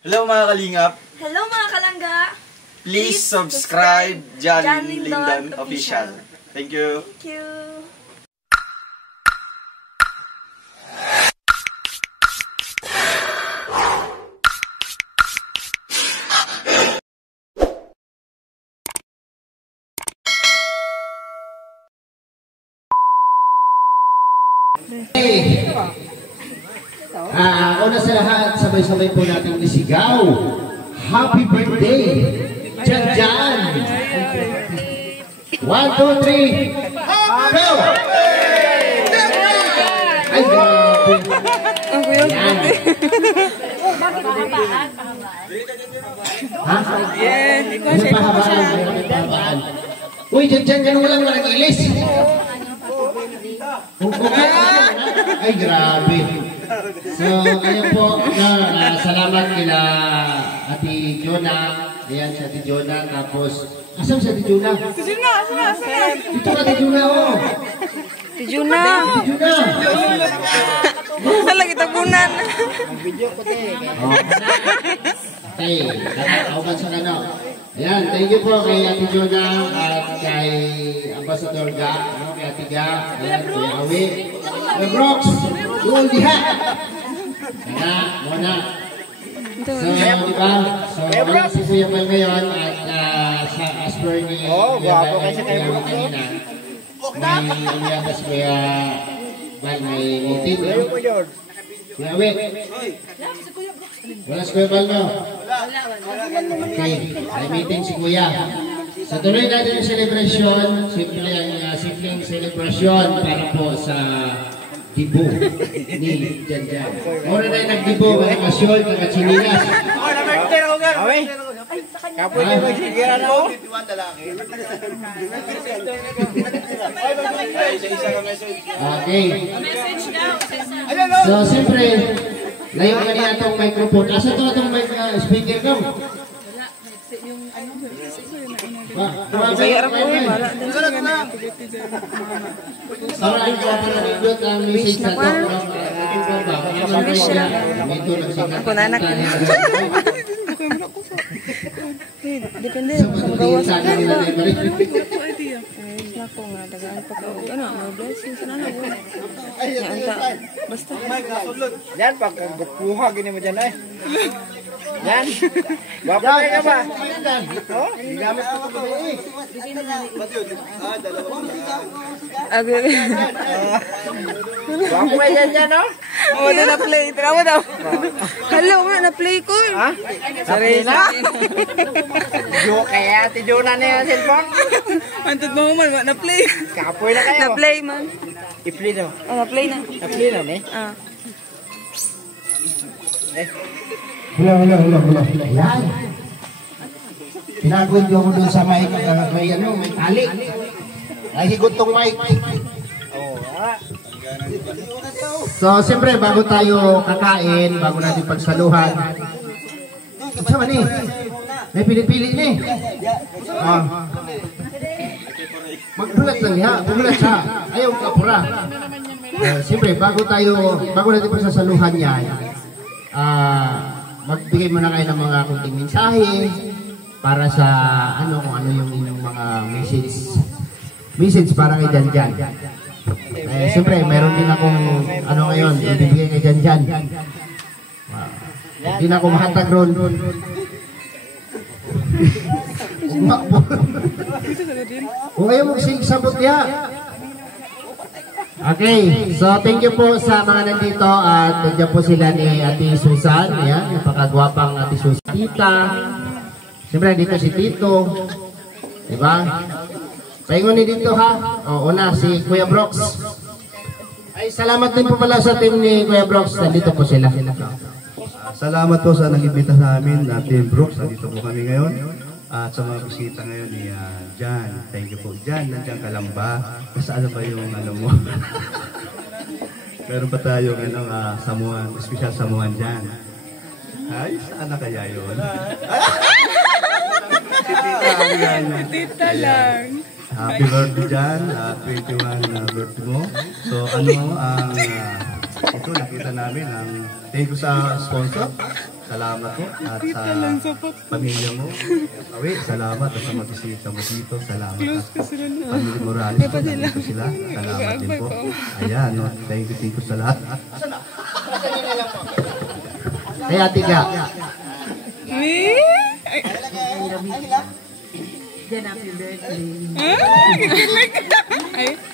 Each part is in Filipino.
Hello mga kalingap! Hello mga kalangga! Please subscribe John Lindon Official. Thank you! Thank you! Una sa lahat, sabay-sabay po natin isigaw. Happy birthday, Jan Jan! 1, 2, 3, go! Ay, grabe! Yan! Ha? May pahabaan. Uy, Jan Jan, ganun walang ilis. Ay, grabe. So, ayun po, salamat kila Ate Jonah. Ayan si Ate Jonah. Tapos, asan si Ate Jonah? Si Juna! Asan? Dito ka, Ate Jonah, oh! Si Juna! Ate Jonah! Saan kita bunan? Video ko, te. Okay, nakakauban sa ano. Ayan, thank you po kay Ate Jonah at kay Ambassador Ga, kay Ate Ga, ayan, kay Awi, kay Brox, yung diha. Kaya, muna. So, diba? So, wala si Kuya Mal ngayon at sa Asper ni Kuya Mal kanina, may umiyatas Kuya Mal, may meeting. Kuya Awi. Wala si Kuya Mal mo? Okay, may meeting si Kuya. So tuloy natin yung celebration, simpleng celebration para po sa dibo ni Jan Jan. Muna na yung nagdibo, mga kasyol, mga chinilas. Kapoy na magsigira na ako. Okay. So siyempre, layo ka niya itong microphone. Asa ito itong speaker ko? Mayroon ko eh, wala din siya na. Para ipapalagod ang message na ito. Ako na anak. Depende sa magawa sa kanila. Nako nga, dagaan pa ko. Ano, may blessings na lang. Basta. Yan, pagkuha, gini mo dyan eh. Yan. Wapo kayo ka ba? Oh, gamit ko ito eh. Wapo kayo dyan dyan, no? Oo, na-play. Tira mo daw. Hello, na-play ko eh. Ha? Sorry na? Kaya ati Jonah na yung cellphone? Antod mo man, na-play. Kapoy na kayo. Na-play man. I-play na. Oh, na-play na. Na-play na, eh? Ah. Wala. Yan. Pinagod ko doon sa mic, may tali. Nahigot tong mic. So, siyempre, bago tayo kakain, bago natin pagsaluhan. Sa mani, may pili-pili ni. Magbulat lang niya, bulat siya. Ayaw kapura. Siyempre, bago natin pagsasaluhan yan, magbigay muna kayo ng mga kunting mensahe para sa kung ano yung inyong mga message para kay Jan Jan. Siyempre, meron din akong ngayon, ibibigay kay Jan Jan. Hindi na ako mahatag ron. Kung kayo magsing-sabot niya. Okay, so thank you po sa mga nandito at nandiyan po sila ni Ate Susan, ayan, napakagwapang Ate Susan. Tita, siyempre dito si Tito, diba? Pahingon ni dito ha, una si Kuya Brox. Ay, salamat din po pala sa team ni Kuya Brox, nandito po sila. Salamat po sa nag-imbita sa amin, Team Brooks, nandito po kami ngayon. At sa mga bisita ngayon ni Jan, thank you po. Jan, nandiyan ka lang ba? Kasi ano ba yung mo? Meron pa tayong Samuan, special Samuan Jan. Ay, saan na kaya yun? Si Tita lang. Happy birthday Jan, 21 birthday mo. So ano ang ito nakita namin ang thank you sa sponsor. salamat po. At sa pamilya mo, Awi, salamat. At sa magbisita mo dito, salamat. At pamilya Morales po, nandito sila. Salamat din po. Ayan, no? Thank you sa lahat. Kaya tiga. Jan, happy birthday.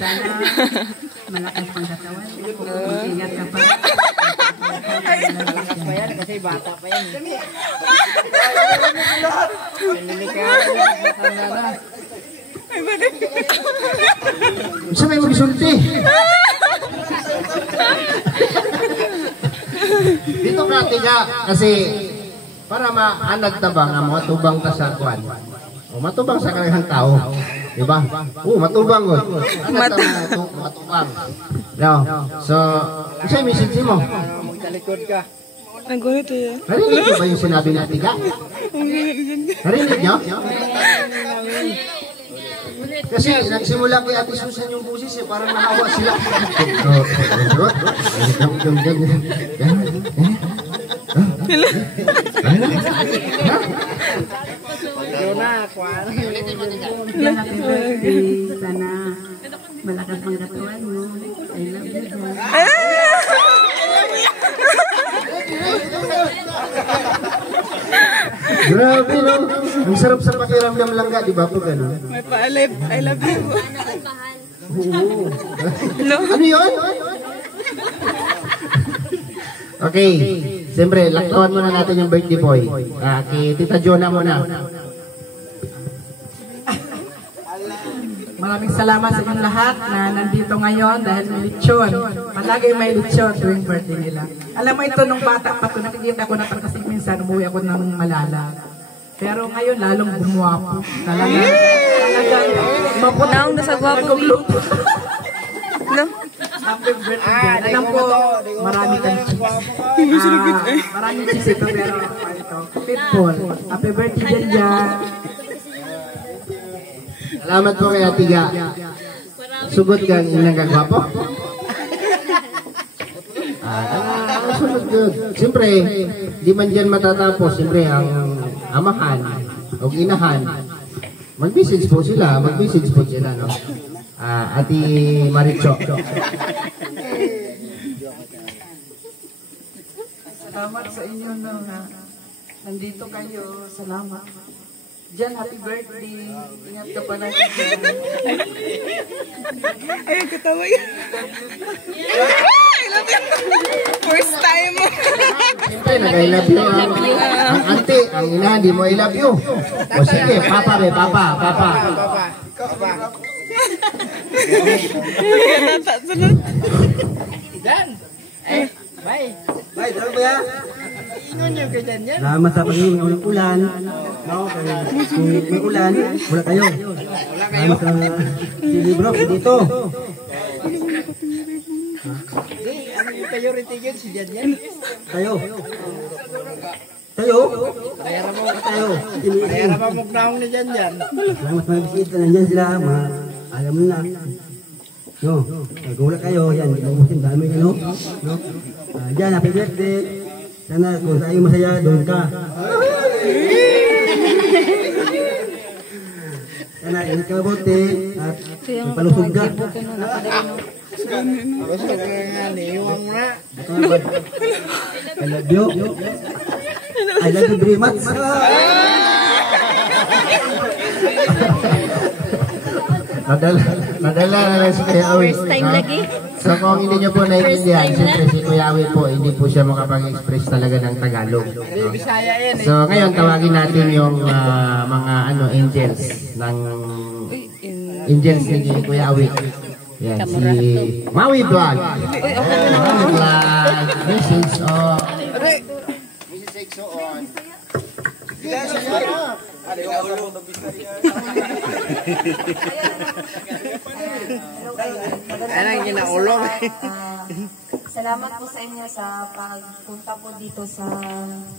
Sana malakas pang katawan. Ingat ka pa. Malakas pa yan kasi bata pa yan. Isa may magisulti. Dito ka tiga kasi para maanad tabang ang mga tubang ta sa kwan. O matubang sa kanang tao, di ba? Matubang gud. Matubang. No. So, isa message mo. Magtalikod ka. Nagulat eh. Narinig niyo ba yung sinabi ni Tiga? Narinig niyo? Kasi nagsimula kay Ate Susan yung busis eh, parang nahawa sila. Jan, happy birthday. Sana malakas pang katawan mo. I love you, Jan. Grabe no. Ang sarap sa pakiramdam lang ka, di ba po gano'n? May paalip. I love you. Ano yun? Okay. Siyempre, laktawan muna natin yung birthday boy. Kay Tita Jonah muna. Maraming salamat sa inyong lahat na nandito ngayon dahil may lechon. Palagi may lechon tuwing birthday nila. Alam mo ito, nung bata pa ito, nakikita ko na kasi minsan umuwi ako ng Malala. Pero ngayon, lalong bumuwapo. Talagang Naong nasa gwapo. No? happy birthday. Alam ko, marami kang cheese. Maraming cheese ito, pero ito, pitbull. Happy birthday dyan. Salamat po kay Atiga. Sugod kang inang kagwapo. Sunod good. Siyempre, di man dyan matatapos. Siyempre, ang amahan o inahan, mag-message po sila. Mag-message po sila, no? Ati Maricho. Salamat sa inyo na nandito kayo. Salamat. Jan, happy birthday. Ingat ka pa na dyan. Ay, katawa yun. I love you. First time. Siyempre, nag-I love you ang ante, ang ina, di mo I love you. O sige, papa be, papa. Sunod. Dan. Bye. Bye, dalawa ba yan? Ingon niyo kay Dan yan. Salamat sa pagiging ng ulan. No, kung may ulan, wala kayo. Salamat sa Bro dito. Ang priority yun si Dan yan. Tayo. Kaya mo magnaong ni Dan yan. Salamat mga bisita. Nandiyan sila. Alam mo na. No, kung wala kayo, yan. Mabutin dami kayo. No? Diyan, happy birthday. Sana kung tayo masaya, doon ka. Sana ingat ka mabuti. At palusog ka. Basta nga niiwang mo na. I love you. I love you very much. Nadala na lang si Kuya Awi. First time lagi. So kung hindi nyo po naiintindihan, siyempre si Kuya Awi po, hindi po siya makapag-express talaga ng Tagalog. No? Bisaya yan eh. So ngayon, tawagin natin yung mga angels ng angels ni Kuya Awi. Yan, si Maui Vlog. Maui Vlog. Message on. Message on. Anong ginaulong? Salamat po sa inyo sa pagpunta po dito sa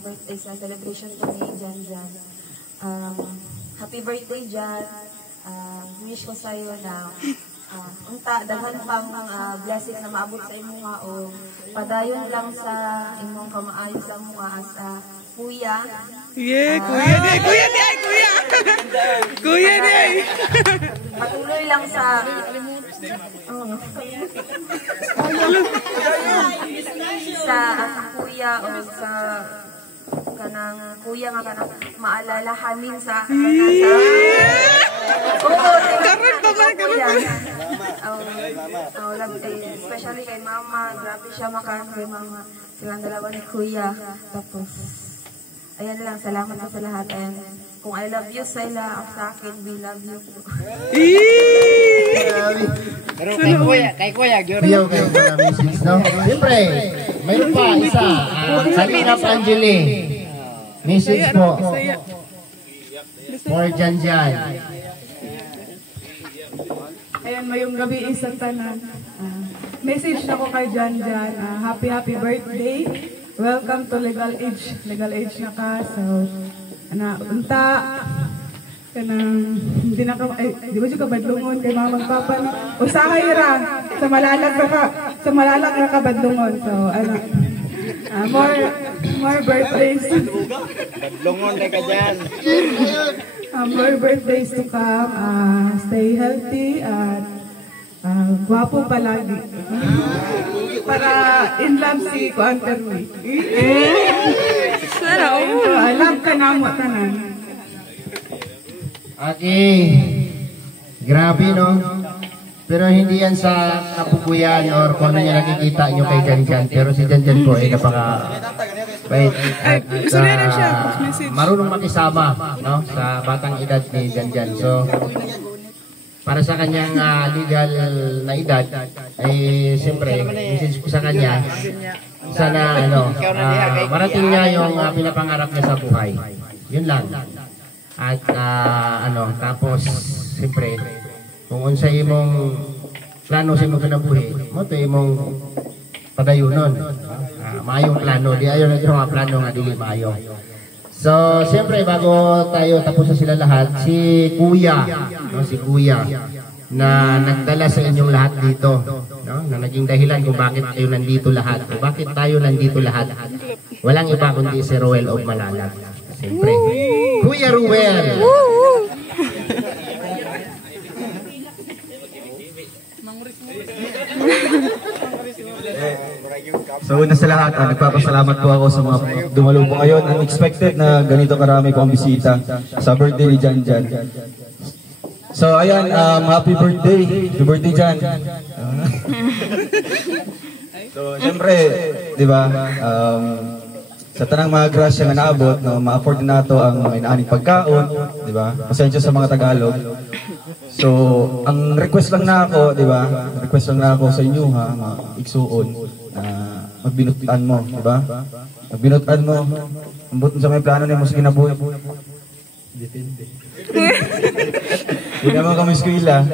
birthday, sa celebration po ni Jan. Happy birthday, Jan. Wish ko sa iyo na daghan pang blessing na maabot sa imong o padayon lang sa imong kamaayo sa mga asa kuya. Yeah, kuya di ay, kuya. Kuya di ay. Patuloy lang sa sa kuya o sa kanang kuya nga kanang maalalahanin sa Karon pa ba? especially kay mama, grabe siya makaan kay mama. Silang dalawa ni kuya. Tapos ayan lang, salamat po sa lahat. And kung I love you sila, sa akin, we love you. Pero kay kuya, Kuya, kayo mga message, no? Siyempre, mayroon pa isa. Kalingap Angeli. Message po. For Janjan. Ayan, mayong gabi isang tanan. Message na ko kay Janjan. Happy birthday. Welcome to legal age. Legal age na ka. So, unta. Kanang, hindi na ka, di ba siya kabadlungon kay mamang papa. Usahay ra. Sa malalak na kabadlungon. So, more birthdays. badlongon kay ka dyan. More birthdays to come. Stay healthy at gwapo palagi. Para in love si Kuan Terwi. Love ka na mo tanan. Okay. Grabe, no? Pero hindi yan sa kapukuyan or kung ano niya nakikita nyo kay Janjan. Pero si Janjan po ay napaka-bait at marunong makisama, no? Sa batang edad ni Janjan. So, para sa kanyang legal na edad, ay siyempre, message ko sa kanya, sana marating niya yung pinapangarap niya sa buhay. Yun lang. At tapos, siyempre, kung unsa imong plano sa imong kinabuhi, mo to imong padayunon. Maayong plano, di ayo na mga plano nga dili maayo. So, siyempre bago tayo tapos na sila lahat, si Kuya, no, si Kuya na nagdala sa inyong lahat dito, no, na naging dahilan kung bakit tayo nandito lahat, o bakit tayo nandito lahat. Walang iba kundi si Ruel of Malalag. Siyempre, Kuya Ruel. So una sa lahat, nagpapasalamat po ako sa mga dumalo po ngayon. Unexpected na ganito karami po ang bisita sa birthday ni Janjan. So ayan, happy birthday. Happy birthday, Jan. So siyempre, di ba, sa tanang mga grasya nga naabot, no, ma-afford na nato ang inaaning pagkaon, di ba? Pasensya sa mga Tagalog. So, ang request lang na ako, di ba? Request lang na ako sa inyo, ha, mga igsuon, na magbinutan mo, di ba? Magbinutan mo. Ambot sa may plano ni mo sa kinabuhi. Hindi naman kami eskwela.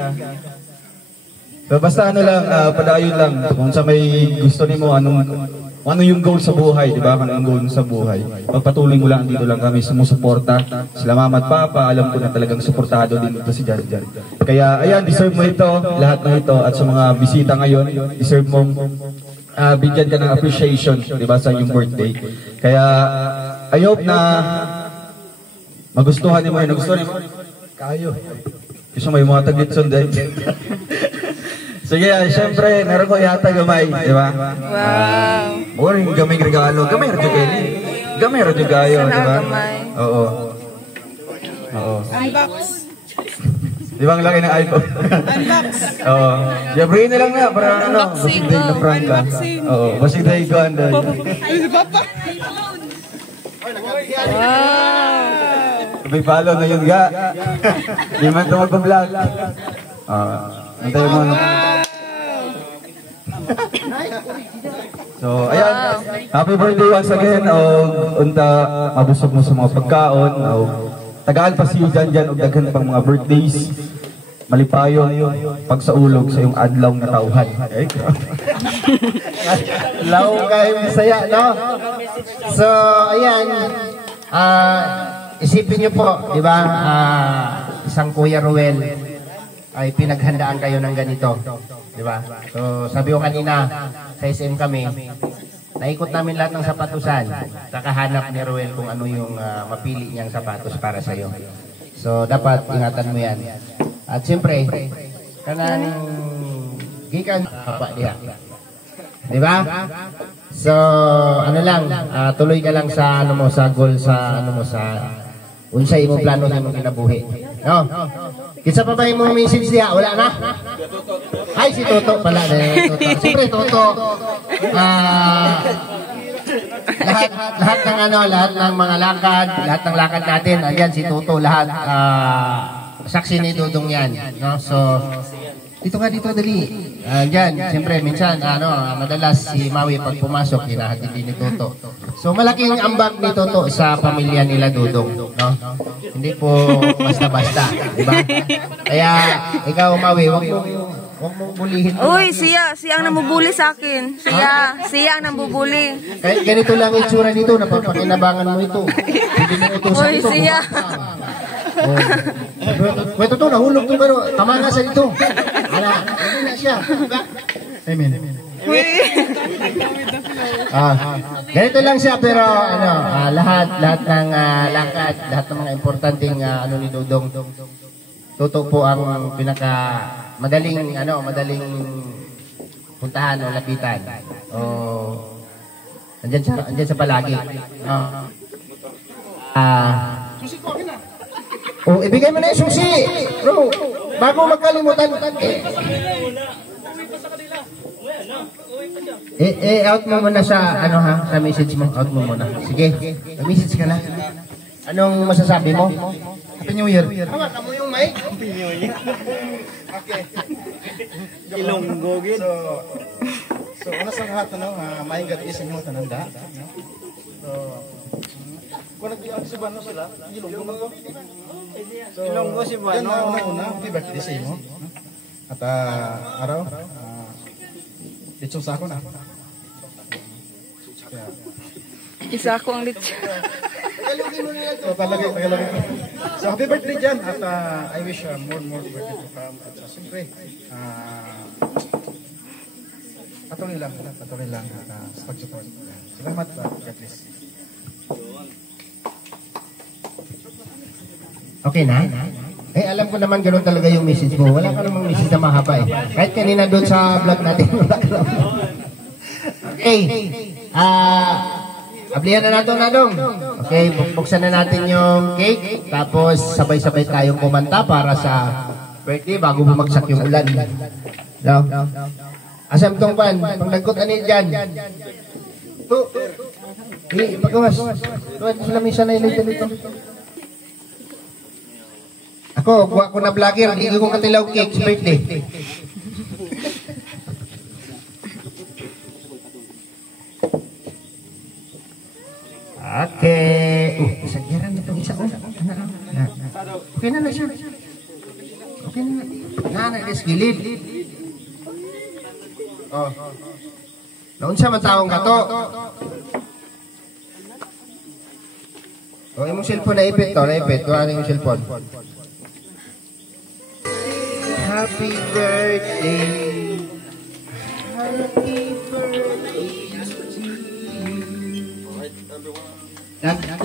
So, basta padayon lang. Kung sa may gusto ni mo, ano yung goal sa buhay, di ba? Ano yung goal sa buhay? Pagpatuloy mo lang, dito lang kami sumusuporta. Sila mama at papa, alam ko na talagang suportado din ito si Janjan. Kaya, ayan, deserve mo ito, lahat ng ito. At sa mga bisita ngayon, deserve mong bigyan ka ng appreciation, di ba, sa inyong birthday. Kaya, I hope na magustuhan niyo mo yun. Nagustuhan niyo mo? Kayo. Gusto mo yung mga taglit din. Sige, siyempre, meron ko yata gamay, di ba? Wow. Boring gamay regalo. Gamay radyo kayo. Gamay radyo kayo, di ba? Oo. Oo. Unbox. Di ba ang laki ng iPhone? Unbox. Oo. Jabrain na lang nga para Unboxing. basig day na prank ka. Oo, basig day ko ando. Si Papa. Wow. May follow na yun ga. Di man ito magpa-vlog. Antayo mo. So, ayan. Happy birthday once again. Unta, mabusog mo sa mga pagkaon. Tagaan pa si Janjan o daghan pang mga birthdays. Malipayo pagsaulog sa iyong adlaw na tauhan. Law kayo masaya, no? So, ayan. Isipin niyo po, di ba? Isang Kuya Ruel ay pinaghandaan kayo ng ganito, di ba? So, sabi ko kanina, sa SM kami, Naikot namin lahat ng sapatusan. Kakahanap ni Ruel kung ano yung mapili niyang sapatos para sa'yo. So, dapat ingatan mo yan. At siyempre, kanang gikan papa diha. Di ba? So, ano lang, tuloy ka lang sa ano mo, sa goal, sa ano mo, sa unsay imong plano sa imong kinabuhi. No? Kinsa pa ba imong message diha? Wala na? Ay, si Toto pala. Toto. Siyempre, Toto. Lahat ng ano, lahat ng mga lakad, lahat ng lakad natin, ayan si Toto, lahat saksi ni Dudong yan, no? So dito dali. Diyan, siyempre minsan madalas si Maui pag pumasok hinahatid din ni Toto. So malaking ambag ni Toto sa pamilya nila Dudong, no? Hindi po basta-basta, di ba? Kaya ikaw Maui, wag mong bulihin. Uy, siya ang namubuli sa akin. Siya ang namubuli. Kahit ganito lang itsura nito, napapakinabangan mo ito. Hindi mo utusan Uy, ito. siya. Oh. Kwento to, nahulog to pero tama nga sa ito. Ala, hindi na siya. Amen. Ganito lang siya pero lahat ng lakad, lahat ng mga importanteng ni Dudong. Toto po ang pinaka madaling puntahan o lapitan. Andyan sa palagi. Ibigay mo na yung susi. Bro, bago magkalimutan. Out mo muna sa sa message mo. Out mo muna. Sige, message ka na. Anong masasabi mo? Happy New Year. Hawak mo yung mic. Happy New Year. Okay. Ilonggo gid. So una sa lahat mainggat is inyo tananda. So kung nag-iag si Bano sila, ilonggo man ko. So ilonggo si Bano una happy birthday sa imo. At araw lechon sa ako na. Isa ako ang lechon. So talaga. So happy birthday dyan at I wish more birthday to come. At siyempre, patuloy lang sa pag-support. Salamat, God bless. Okay na? Alam ko naman ganoon talaga yung message mo. Wala ka namang message na mahaba eh. Kahit kanina doon sa vlog natin. Okay. Ablihan na natin Nadong. Okay, buksan na natin yung cake. Tapos sabay-sabay tayong kumanta para sa birthday bago bumagsak yung ulan. No? Asam tong pan, pang nagkot ani dyan. To. Pagawas. Tuwan sila minsan na ilay dito. Ako, kuha ko na vlogger. Hindi ko katilaw cake sa birthday. Okay. Sagyaran na itong isa. Okay na siya. Okay na. Nanas gilid. Naon siya matawang kato. Imong cellphone na ipit to. Ano yung cellphone? Happy birthday. Happy birthday to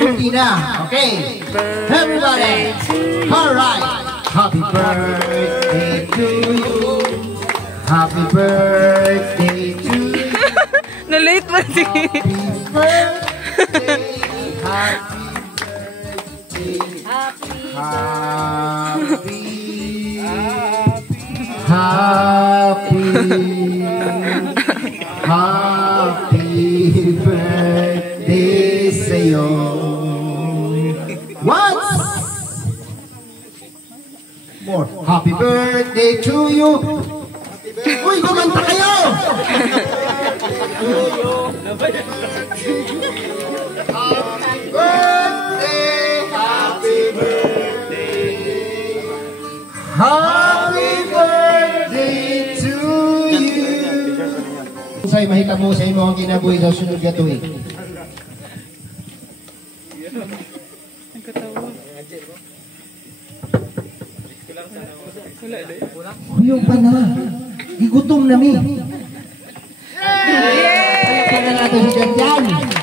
you. Tina. Okay. Everybody. Alright. Happy birthday to you. Happy birthday to you. Na-late mo si. Happy birthday. Happy birthday sa'yo. Once more. Happy birthday to you. Uy, kumanta kayo! Happy birthday. Happy birthday to you. Sa'yo, mahita mo sa imo ang kinabuhi sa sunod na tuwing. Huyo pa na. Igutom na mi. Yay! Palakpakan natin si Jan Jan.